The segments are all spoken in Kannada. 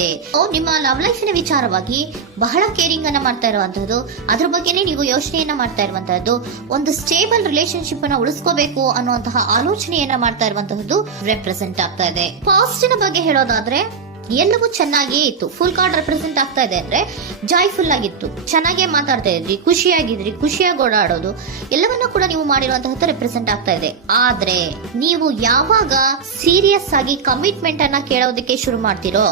ಇದೆ. ನಿಮ್ಮ ಲವ್ ಲೈಫಿನ ವಿಚಾರವಾಗಿ ಬಹಳ ಕೇರಿಂಗ್ ಅನ್ನ ಮಾಡ್ತಾ ಇರುವಂತಹದ್ದು, ಅದ್ರ ಬಗ್ಗೆನೇ ನೀವು ಯೋಚನೆಯನ್ನ ಮಾಡ್ತಾ ಇರುವಂತಹದ್ದು, ಒಂದು ಸ್ಟೇಬಲ್ ರಿಲೇಶನ್ಶಿಪ್ ಅನ್ನ ಉಳಿಸ್ಕೋಬೇಕು ಅನ್ನುವಂತಹ ಆಲೋಚನೆಯನ್ನ ಮಾಡ್ತಾ ಇರುವಂತಹದ್ದು ರೆಪ್ರೆಸೆಂಟ್ ಆಗ್ತಾ ಇದೆ. ಪಾಸ್ಟಿನ ಬಗ್ಗೆ ಹೇಳೋದಾದ್ರೆ ಎಲ್ಲವೂ ಚೆನ್ನಾಗಿಯೇ ಇತ್ತು. ಫುಲ್ ಕಾರ್ಡ್ ರೆಪ್ರೆಸೆಂಟ್ ಆಗ್ತಾ ಇದೆ ಅಂದ್ರೆ ಜಾಯ್ಫುಲ್ ಆಗಿತ್ತು, ಚೆನ್ನಾಗೇ ಮಾತಾಡ್ತಾ ಇದ್ರಿ, ಖುಷಿಯಾಗಿದ್ರಿ, ಖುಷಿಯಾಗಿ ಓಡಾಡೋದು ಎಲ್ಲವನ್ನ ಕೂಡ ನೀವು ಮಾಡಿರುವಂತಹದ್ದು ರೆಪ್ರೆಸೆಂಟ್ ಆಗ್ತಾ ಇದೆ. ಆದ್ರೆ ನೀವು ಯಾವಾಗ ಸೀರಿಯಸ್ ಆಗಿ ಕಮಿಟ್ಮೆಂಟ್ ಅನ್ನ ಕೇಳೋದಕ್ಕೆ ಶುರು ಮಾಡ್ತಿರೋ,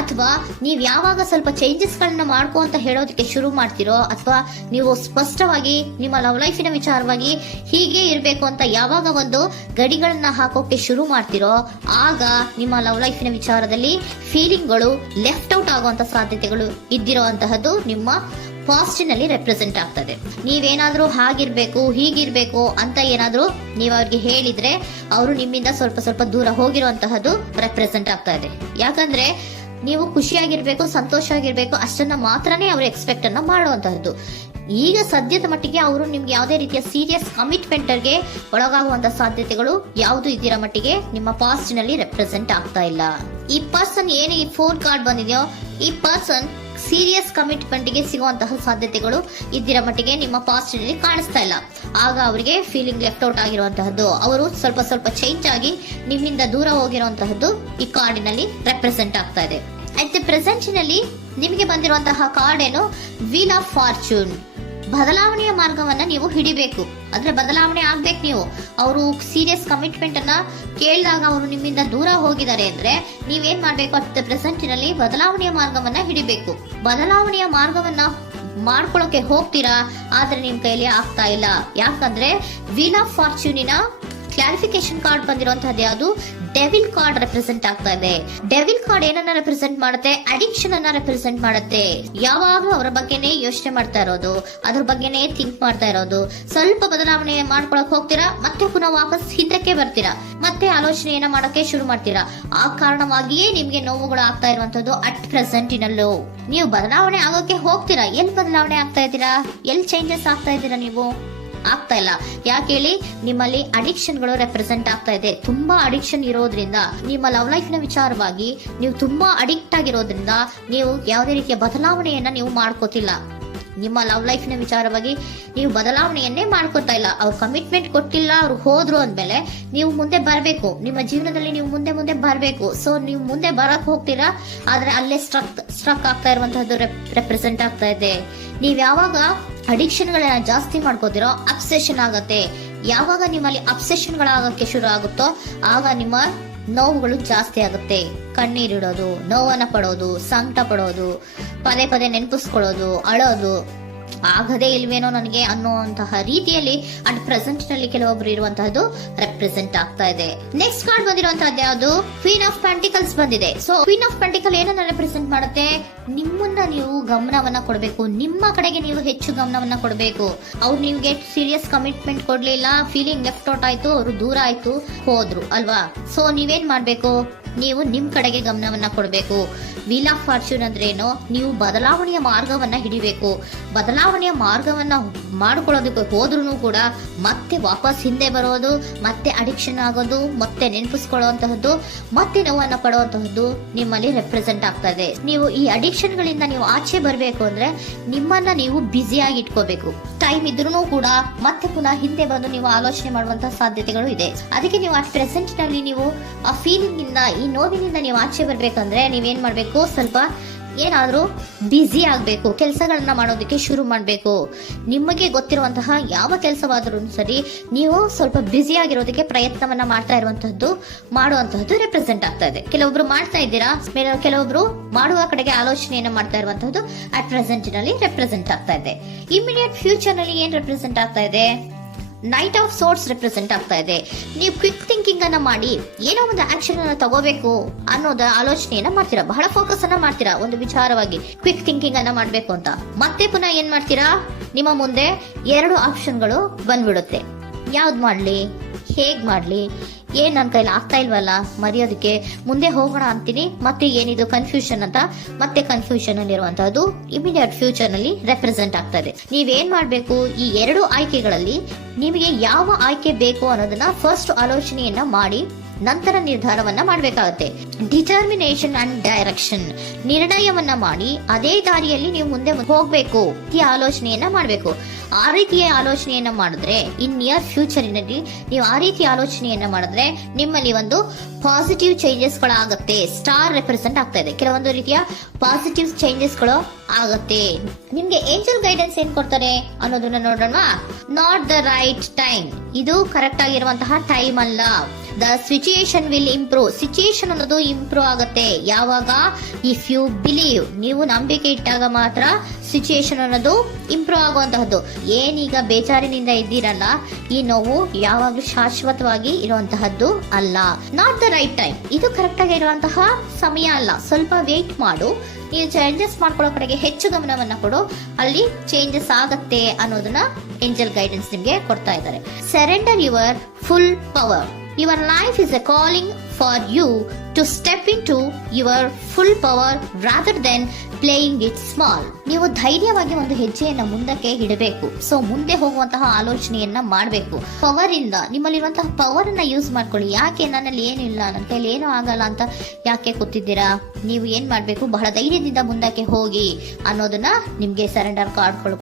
ಅಥವಾ ನೀವ್ ಯಾವಾಗ ಸ್ವಲ್ಪ ಚೇಂಜಸ್ ಗಳನ್ನ ಮಾಡ್ಕೋ ಅಂತ ಹೇಳೋದಕ್ಕೆ ಶುರು ಮಾಡ್ತಿರೋ, ಅಥವಾ ನೀವು ಸ್ಪಷ್ಟವಾಗಿ ನಿಮ್ಮ ಲವ್ ಲೈಫಿನ ವಿಚಾರವಾಗಿ ಹೀಗೆ ಇರ್ಬೇಕು ಅಂತ ಯಾವಾಗ ಒಂದು ಗಡಿಗಳನ್ನ ಹಾಕೋಕೆ ಶುರು ಮಾಡ್ತಿರೋ, ಆಗ ನಿಮ್ಮ ಲವ್ ಲೈಫಿನ ವಿಚಾರದಲ್ಲಿ ಫೀಲಿಂಗ್ಗಳು ಲೆಫ್ಟ್ ಔಟ್ ಆಗುವಂತ ಸಾಧ್ಯತೆಗಳು ಇದ್ದಿರುವಂತಹದ್ದು ನಿಮ್ಮ ಪಾಸ್ಟಿನಲ್ಲಿ ರೆಪ್ರೆಸೆಂಟ್ ಆಗ್ತದೆ. ನೀವೇನಾದ್ರೂ ಹಾಗಿರ್ಬೇಕು ಹೀಗಿರ್ಬೇಕು ಅಂತ ಏನಾದ್ರೂ ನೀವು ಅವ್ರಿಗೆ ಹೇಳಿದ್ರೆ ಅವರು ನಿಮ್ಮಿಂದ ಸ್ವಲ್ಪ ಸ್ವಲ್ಪ ದೂರ ಹೋಗಿರುವಂತಹದ್ದು ರೆಪ್ರೆಸೆಂಟ್ ಆಗ್ತಾ ಇದೆ. ಯಾಕಂದ್ರೆ ನೀವು ಖುಷಿಯಾಗಿರ್ಬೇಕು, ಸಂತೋಷವಾಗಿರ್ಬೇಕು ಅಷ್ಟನ್ನ ಮಾತ್ರನೇ ಅವರು ಎಕ್ಸ್ಪೆಕ್ಟ್ ಅನ್ನ ಮಾಡುವಂತಹದ್ದು. ಈಗ ಸದ್ಯದ ಮಟ್ಟಿಗೆ ಅವರು ನಿಮ್ಗೆ ಯಾವುದೇ ರೀತಿಯ ಸೀರಿಯಸ್ ಕಮಿಟ್ಮೆಂಟ್ಗೆ ಒಳಗಾಗುವಂತ ಸಾಧ್ಯತೆಗಳು ಯಾವುದು ಇದ್ದಿರೋ ಮಟ್ಟಿಗೆ ನಿಮ್ಮ ಪಾಸ್ಟ್ ನಲ್ಲಿ ರೆಪ್ರೆಸೆಂಟ್ ಆಗ್ತಾ ಇಲ್ಲ. ಈ ಪರ್ಸನ್ ಏನು ಈ 4 ಕಾರ್ಡ್ ಬಂದಿದೆಯೋ, ಈ ಪರ್ಸನ್ ಸೀರಿಯಸ್ ಕಮಿಟ್ಮೆಂಟ್ ಗೆ ಸಿಗುವಂತಹ ಸಾಧ್ಯತೆಗಳು ಇದ್ದಿರೋ ಮಟ್ಟಿಗೆ ನಿಮ್ಮ ಪಾಸ್ಟ್ ನಲ್ಲಿ ಕಾಣಿಸ್ತಾ ಇಲ್ಲ. ಆಗ ಅವರಿಗೆ ಫೀಲಿಂಗ್ ಲೆಫ್ಟ್ ಔಟ್ ಆಗಿರುವಂತಹದ್ದು, ಅವರು ಸ್ವಲ್ಪ ಸ್ವಲ್ಪ ಚೇಂಜ್ ಆಗಿ ನಿಮ್ಮಿಂದ ದೂರ ಹೋಗಿರುವಂತಹದ್ದು ಈ ಕಾರ್ಡಿನಲ್ಲಿ ರೆಪ್ರೆಸೆಂಟ್ ಆಗ್ತಾ ಇದೆ. ಅಟ್ ದ ಪ್ರೆಸೆಂಟ್ ನಲ್ಲಿ ನಿಮಗೆ ಬಂದಿರುವಂತಹ ಕಾರ್ಡ್ ಏನು, ವೀಲ್ ಆಫ್ ಫಾರ್ಚೂನ್. ಬದಲಾವಣೆಯ ಮಾರ್ಗವನ್ನ ನೀವು ಹಿಡಿಬೇಕು, ಅಂದ್ರೆ ಬದಲಾವಣೆ ಆಗ್ಬೇಕು. ನೀವು ಅವರು ಸೀರಿಯಸ್ ಕಮಿಟ್ಮೆಂಟ್ ಅನ್ನ ಕೇಳಿದಾಗ ಅವರು ನಿಮ್ಮಿಂದ ದೂರ ಹೋಗಿದ್ದಾರೆ ಅಂದ್ರೆ ನೀವೇನ್ ಮಾಡ್ಬೇಕು, ಅಟ್ ದ ಪ್ರೆಸೆಂಟ್ ನಲ್ಲಿ ಬದಲಾವಣೆಯ ಮಾರ್ಗವನ್ನ ಹಿಡಿಬೇಕು. ಬದಲಾವಣೆಯ ಮಾರ್ಗವನ್ನ ಮಾಡ್ಕೊಳ್ಳೋಕೆ ಹೋಗ್ತೀರಾ, ಆದ್ರೆ ನಿಮ್ ಕೈಯಲ್ಲಿ ಆಗ್ತಾ ಇಲ್ಲ. ಯಾಕಂದ್ರೆ ವೀಲ್ ಆಫ್ ಫಾರ್ಚೂನಿನ ಕ್ಲಾರಿಫಿಕೇಶನ್ ಕಾರ್ಡ್ ಬಂದಿರುವಂತಹದ್ದು ಯಾವುದು, ಡೆವಿಲ್ ಕಾರ್ಡ್ ರೆಪ್ರೆಸೆಂಟ್ ಆಗ್ತಾ ಇದೆ. ಡೆವಿಲ್ ಕಾರ್ಡ್ ಏನನ್ನ ರೆಪ್ರೆಸೆಂಟ್ ಮಾಡುತ್ತೆ, ಅಡಿಕ್ಷನ್ ಅನ್ನ ರೆಪ್ರೆಸೆಂಟ್ ಮಾಡುತ್ತೆ. ಯಾವಾಗ್ಲೂ ಅವರ ಬಗ್ಗೆನೇ ಯೋಚನೆ ಮಾಡ್ತಾ ಇರೋದು, ಅದ್ರ ಬಗ್ಗೆನೇ ಥಿಂಕ್ ಮಾಡ್ತಾ ಇರೋದು. ಸ್ವಲ್ಪ ಬದಲಾವಣೆ ಮಾಡ್ಕೊಳಕ್ ಹೋಗ್ತೀರಾ, ಮತ್ತೆ ಪುನಃ ವಾಪಸ್ ಹಿಂದಕ್ಕೆ ಬರ್ತೀರಾ, ಮತ್ತೆ ಆಲೋಚನೆಯನ್ನ ಮಾಡಕ್ಕೆ ಶುರು ಮಾಡ್ತೀರಾ. ಆ ಕಾರಣವಾಗಿಯೇ ನಿಮ್ಗೆ ನೋವುಗಳು ಆಗ್ತಾ ಇರುವಂತದ್ದು ಅಟ್ ಪ್ರೆಸೆಂಟ್ ನಲ್ಲೂ. ನೀವು ಬದಲಾವಣೆ ಆಗೋಕೆ ಹೋಗ್ತೀರಾ, ಎಲ್ಲಿ ಬದಲಾವಣೆ ಆಗ್ತಾ ಇದ್ದೀರಾ, ಎಲ್ಲಿ ಚೇಂಜಸ್ ಆಗ್ತಾ ಇದ್ದೀರಾ, ನೀವು ಆಗ್ತಾ ಇಲ್ಲ. ಯಾಕೆ ಹೇಳಿ, ನಿಮ್ಮಲ್ಲಿ ಅಡಿಕ್ಷನ್ ಗಳು ರೆಪ್ರೆಸೆಂಟ್ ಆಗ್ತಾ ಇದೆ. ತುಂಬಾ ಅಡಿಕ್ಷನ್ ಇರೋದ್ರಿಂದ, ನಿಮ್ಮ ಲವ್ ಲೈಫ್ ನ ವಿಚಾರವಾಗಿ ನೀವು ತುಂಬಾ ಅಡಿಕ್ಟ್ ಆಗಿರೋದ್ರಿಂದ ನೀವು ಯಾವುದೇ ರೀತಿಯ ಬದಲಾವಣೆಯನ್ನ ನೀವು ಮಾಡ್ಕೋತಿಲ್ಲ. ನಿಮ್ಮ ಲವ್ ಲೈಫ್ ನ ವಿಚಾರವಾಗಿ ನೀವು ಬದಲಾವಣೆಯನ್ನೇ ಮಾಡ್ಕೊತಾ ಇಲ್ಲ. ಅವ್ರು ಕಮಿಟ್ಮೆಂಟ್ ಕೊಟ್ಟಿಲ್ಲ, ಅವ್ರು ಹೋದ್ರು ಅಂದ್ಮೇಲೆ ನೀವು ಮುಂದೆ ಬರ್ಬೇಕು, ನಿಮ್ಮ ಜೀವನದಲ್ಲಿ ನೀವು ಮುಂದೆ ಬರ್ಬೇಕು. ಸೊ ನೀವು ಮುಂದೆ ಬರಕ್ ಹೋಗ್ತೀರಾ, ಆದ್ರೆ ಅಲ್ಲೇ ಸ್ಟ್ರಕ್ ಆಗ್ತಾ ಇರುವಂತಹದ್ದು ರೆಪ್ರೆಸೆಂಟ್ ಆಗ್ತಾ ಇದೆ. ನೀವ್ ಯಾವಾಗ ಅಡಿಕ್ಷನ್ ಗಳನ್ನ ಜಾಸ್ತಿ ಮಾಡ್ಕೋತಿರೋ ಅಬ್ಸೆಷನ್ ಆಗತ್ತೆ. ಯಾವಾಗ ನಿಮ್ಮಲ್ಲಿ ಅಬ್ಸೆಷನ್ ಗಳಾಗಕ್ಕೆ ಶುರು ಆಗುತ್ತೋ ಆಗ ನಿಮ್ಮ ನೋವುಗಳು ಜಾಸ್ತಿ ಆಗುತ್ತೆ. ಕಣ್ಣೀರಿಡೋದು, ನೋವನ್ನ ಪಡೋದು, ಸಂಕಟ ಪಡೋದು, ಪದೇ ಪದೇ ನೆನಪಿಸ್ಕೊಳ್ಳೋದು, ಅಳೋದು, ಆಗದೇ ಇಲ್ವೇನೋ ನನಗೆ ಅನ್ನುವಂತಹ ರೀತಿಯಲ್ಲಿ ಅಟ್ ಪ್ರೆಸೆಂಟ್ ನಲ್ಲಿ ಕೆಲವೊಬ್ರು ಇರುವಂತಹದ್ದು ರೆಪ್ರೆಸೆಂಟ್ ಆಗ್ತಾ ಇದೆ. ನೆಕ್ಸ್ಟ್ ಕಾರ್ಡ್ ಬಂದಿರುವಂತಹದ್ದು ಯಾವುದು, ಕ್ವೀನ್ ಆಫ್ ಪೆಂಟಿಕಲ್ಸ್ ಬಂದಿದೆ. ಸೊ ಕ್ವೀನ್ ಆಫ್ ಪೆಂಟಿಕಲ್ ಏನನ್ನ ರೆಪ್ರೆಸೆಂಟ್ ಮಾಡುತ್ತೆ, ನಿಮ್ಮನ್ನ ನೀವು ಗಮನವನ್ನ ಕೊಡಬೇಕು, ನಿಮ್ಮ ಕಡೆಗೆ ನೀವು ಹೆಚ್ಚು ಗಮನವನ್ನ ಕೊಡಬೇಕು. ಅವ್ರು ನಿಮ್ಗೆ ಸೀರಿಯಸ್ ಕಮಿಟ್ಮೆಂಟ್ ಕೊಡ್ಲಿಲ್ಲ, ಫೀಲಿಂಗ್ ಲೆಫ್ಟ್ ಔಟ್ ಆಯ್ತು, ಅವರು ದೂರ ಆಯ್ತು, ಹೋದ್ರು ಅಲ್ವಾ. ಸೊ ನೀವೇನ್ ಮಾಡ್ಬೇಕು, ನೀವು ನಿಮ್ ಕಡೆಗೆ ಗಮನವನ್ನ ಕೊಡಬೇಕು. ವೀಲ್ ಆಫ್ ಫಾರ್ಚೂನ್ ಅಂದ್ರೆ ಏನು, ನೀವು ಬದಲಾವಣೆಯ ಮಾರ್ಗವನ್ನ ಹಿಡಿಬೇಕು. ಬದಲಾವಣೆಯ ಮಾರ್ಗವನ್ನ ಮಾಡ್ಕೊಳ್ಳೋದಕ್ಕೆ ಹೋದ್ರೂ ಕೂಡ ಮತ್ತೆ ವಾಪಸ್ ಹಿಂದೆ ಬರೋದು, ಮತ್ತೆ ಅಡಿಕ್ಷನ್ ಆಗೋದು, ಮತ್ತೆ ನೆನಪಿಸ್ಕೊಳ್ಳುವಂತಹದ್ದು, ಮತ್ತೆ ನೋವನ್ನ ಪಡುವಂತಹದ್ದು ನಿಮ್ಮಲ್ಲಿ ರೆಪ್ರೆಸೆಂಟ್ ಆಗ್ತಾ ಇದೆ. ನೀವು ಈ ಅಡಿಕ್ಷನ್ ಗಳಿಂದ ನೀವು ಆಚೆ ಬರಬೇಕು ಅಂದ್ರೆ ನಿಮ್ಮನ್ನ ನೀವು ಬ್ಯುಸಿಯಾಗಿ ಇಟ್ಕೋಬೇಕು. ಟೈಮ್ ಇದ್ರೂ ಕೂಡ ಮತ್ತೆ ಪುನಃ ಹಿಂದೆ ಬಂದು ನೀವು ಆಲೋಚನೆ ಮಾಡುವಂತಹ ಸಾಧ್ಯತೆಗಳು ಇದೆ. ಅದಕ್ಕೆ ನೀವು ಅಟ್ ಪ್ರೆಸೆಂಟ್ ನಲ್ಲಿ ನೀವು ಆ ಫೀಲಿಂಗ್ ಇಂದ, ಈ ನೋವಿನಿಂದ ನೀವು ಆಚೆ ಬರ್ಬೇಕಂದ್ರೆ ನೀವೇನ್ ಮಾಡ್ಬೇಕು, ಸ್ವಲ್ಪ ಏನಾದ್ರೂ ಬ್ಯುಸಿ ಆಗ್ಬೇಕು, ಕೆಲಸಗಳನ್ನ ಮಾಡೋದಕ್ಕೆ ಶುರು ಮಾಡ್ಬೇಕು. ನಿಮಗೆ ಗೊತ್ತಿರುವಂತಹ ಯಾವ ಕೆಲಸವಾದ್ರೂ ಸರಿ, ನೀವು ಸ್ವಲ್ಪ ಬ್ಯುಸಿ ಆಗಿರೋದಕ್ಕೆ ಪ್ರಯತ್ನವನ್ನ ಮಾಡ್ತಾ ಇರುವಂತಹದ್ದು, ಮಾಡುವಂತಹದ್ದು ರೆಪ್ರೆಸೆಂಟ್ ಆಗ್ತಾ ಇದೆ. ಕೆಲವೊಬ್ರು ಮಾಡ್ತಾ ಇದ್ದೀರಾ, ಕೆಲವೊಬ್ರು ಮಾಡುವ ಕಡೆಗೆ ಆಲೋಚನೆಯನ್ನ ಮಾಡ್ತಾ ಇರುವಂತಹದ್ದು ಅಟ್ ಪ್ರೆಸೆಂಟ್ ನಲ್ಲಿ ರೆಪ್ರೆಸೆಂಟ್ ಆಗ್ತಾ ಇದೆ. ಇಮಿಡಿಯೇಟ್ ಫ್ಯೂಚರ್ ನಲ್ಲಿ ಏನ್ ರೆಪ್ರೆಸೆಂಟ್ ಆಗ್ತಾ ಇದೆ, ನೈಟ್ ಆಫ್ ಸೋರ್ಟ್ಸ್ ರೆಪ್ರೆಸೆಂಟ್ ಆಗ್ತಾ ಇದೆ. ನೀವು ಕ್ವಿಕ್ ಥಿಂಕಿಂಗ್ ಅನ್ನ ಮಾಡಿ ಏನೋ ಒಂದು ಆಕ್ಷನ್ ಅನ್ನ ತಗೋಬೇಕು ಅನ್ನೋದ ಆಲೋಚನೆಯನ್ನ ಮಾಡ್ತೀರಾ, ಬಹಳ ಫೋಕಸ್ ಅನ್ನ ಮಾಡ್ತೀರಾ ಒಂದು ವಿಚಾರವಾಗಿ, ಕ್ವಿಕ್ ಥಿಂಕಿಂಗ್ ಅನ್ನ ಮಾಡ್ಬೇಕು ಅಂತ. ಮತ್ತೆ ಪುನಃ ಏನ್ ಮಾಡ್ತೀರಾ, ನಿಮ್ಮ ಮುಂದೆ 2 ಆಪ್ಷನ್ಗಳು ಬಂದ್ಬಿಡುತ್ತೆ. ಯಾವ್ದು ಮಾಡ್ಲಿ, ಹೇಗ್ ಮಾಡ್ಲಿ, ಏನ್ ನನ್ನ ಕೈಲಿ ಆಗ್ತಾ ಇಲ್ವಲ್ಲ ಮರೆಯೋದಕ್ಕೆ, ಮುಂದೆ ಹೋಗೋಣ ಅಂತೀನಿ, ಮತ್ತೆ ಏನಿದು ಕನ್ಫ್ಯೂಷನ್ ಅಂತ ಮತ್ತೆ ಕನ್ಫ್ಯೂಷನ್ ಅಲ್ಲಿ ಇರುವಂತಹದ್ದು ಇಮಿಡಿಯೇಟ್ ಫ್ಯೂಚರ್ ನಲ್ಲಿ ರೆಪ್ರೆಸೆಂಟ್ ಆಗ್ತಾ ಇದೆ. ನೀವೇನ್ ಮಾಡ್ಬೇಕು, ಈ 2 ಆಯ್ಕೆಗಳಲ್ಲಿ ನಿಮಗೆ ಯಾವ ಆಯ್ಕೆ ಬೇಕು ಅನ್ನೋದನ್ನ ಫಸ್ಟ್ ಆಲೋಚನೆಯನ್ನ ಮಾಡಿ ನಂತರ ನಿರ್ಧಾರವನ್ನ ಮಾಡಬೇಕಾಗತ್ತೆ. ಡಿಟರ್ಮಿನೇಷನ್ ಅಂಡ್ ಡೈರೆಕ್ಷನ್, ನಿರ್ಣಯವನ್ನ ಮಾಡಿ ಅದೇ ದಾರಿಯಲ್ಲಿ ನೀವು ಮುಂದೆ ಹೋಗ್ಬೇಕು ಈ ಆಲೋಚನೆಯನ್ನ ಮಾಡಬೇಕು. ಆ ರೀತಿಯ ಆಲೋಚನೆಯನ್ನ ಮಾಡಿದ್ರೆ ಇನ್ ನಿಯರ್ ಫ್ಯೂಚರಿನಲ್ಲಿ ನೀವು ಆ ರೀತಿಯ ಆಲೋಚನೆಯನ್ನ ಮಾಡಿದ್ರೆ ನಿಮ್ಮಲ್ಲಿ ಒಂದು ಪಾಸಿಟಿವ್ ಚೇಂಜಸ್ ಗಳಾಗತ್ತೆ. ಸ್ಟಾರ್ ರೆಪ್ರೆಸೆಂಟ್ ಆಗ್ತಾ ಇದೆ, ಕೆಲವೊಂದು ರೀತಿಯ ಪಾಸಿಟಿವ್ ಚೇಂಜಸ್ ಗಳು ಆಗತ್ತೆ. ನಿಮ್ಗೆ ಏಂಜಲ್ ಗೈಡೆನ್ಸ್ ಏನ್ ಕೊಡ್ತಾರೆ ಅನ್ನೋದನ್ನ ನೋಡೋಣ. ನಾಟ್ ದ ರೈಟ್ ಟೈಮ್, ಇದು ಕರೆಕ್ಟ್ ಆಗಿರುವಂತಹ ಟೈಮ್ ಅಲ್ಲ. The situation will improve, situation ಅನ್ನೋದು ಇಂಪ್ರೂವ್ ಆಗುತ್ತೆ ಯಾವಾಗ, ಇಫ್ ಯು ಬಿಲೀವ್, ನೀವು ನಂಬಿಕೆ ಇಟ್ಟಾಗ ಮಾತ್ರ ಸಿಚುಯೇಷನ್ ಅನ್ನೋದು ಇಂಪ್ರೂವ್ ಆಗುವಂತಹದ್ದು. ಏನೀಗ ಬೇಜಾರಿನಿಂದ ಇದ್ದೀರಲ್ಲ, ಈ ನೋವು ಯಾವಾಗ್ಲೂ ಶಾಶ್ವತವಾಗಿ ಇರುವಂತಹದ್ದು ಅಲ್ಲ. ನಾಟ್ ದ ರೈಟ್ ಟೈಮ್, ಇದು ಕರೆಕ್ಟ್ ಆಗಿ ಇರುವಂತಹ ಸಮಯ ಅಲ್ಲ, ಸ್ವಲ್ಪ ವೇಟ್ ಮಾಡು, ನೀವು ಚೇಂಜಸ್ ಮಾಡ್ಕೊಳ್ಳೋ ಕಡೆಗೆ ಹೆಚ್ಚು ಗಮನವನ್ನ ಕೊಡು, ಅಲ್ಲಿ ಚೇಂಜಸ್ ಆಗತ್ತೆ ಅನ್ನೋದನ್ನ ಏಂಜಲ್ ಗೈಡೆನ್ಸ್ ನಿಮ್ಗೆ ಕೊಡ್ತಾ ಇದ್ದಾರೆ. Surrender your full power. Your life is a calling for you to step into your full power rather than playing it small. ನೀವು ಧೈರ್ಯವಾಗಿ ಒಂದು ಹೆಜ್ಜೆಯನ್ನ ಮುಂದಕ್ಕೆ ಇಡಬೇಕು. ಸೊ ಮುಂದೆ ಹೋಗುವಂತಹ ಆಲೋಚನೆಯನ್ನ ಮಾಡಬೇಕು. ಪವರ್ ಇಂದ, ನಿಮ್ಮಲ್ಲಿರುವಂತಹ ಪವರ್ ಅನ್ನ ಯೂಸ್ ಮಾಡ್ಕೊಳ್ಳಿ. ಯಾಕೆ ನನ್ನಲ್ಲಿ ಏನಿಲ್ಲ, ನನ್ನ ಕೈಲಿ ಏನೂ ಆಗಲ್ಲ ಅಂತ ಯಾಕೆ ಕೂತಿದ್ದೀರಾ? ನೀವು ಏನ್ ಮಾಡ್ಬೇಕು, ಬಹಳ ಧೈರ್ಯದಿಂದ ಮುಂದಕ್ಕೆ ಹೋಗಿ ಅನ್ನೋದನ್ನ ನಿಮ್ಗೆ ಸರೆಂಡರ್ ಕಾರ್ಡ್ಗಳು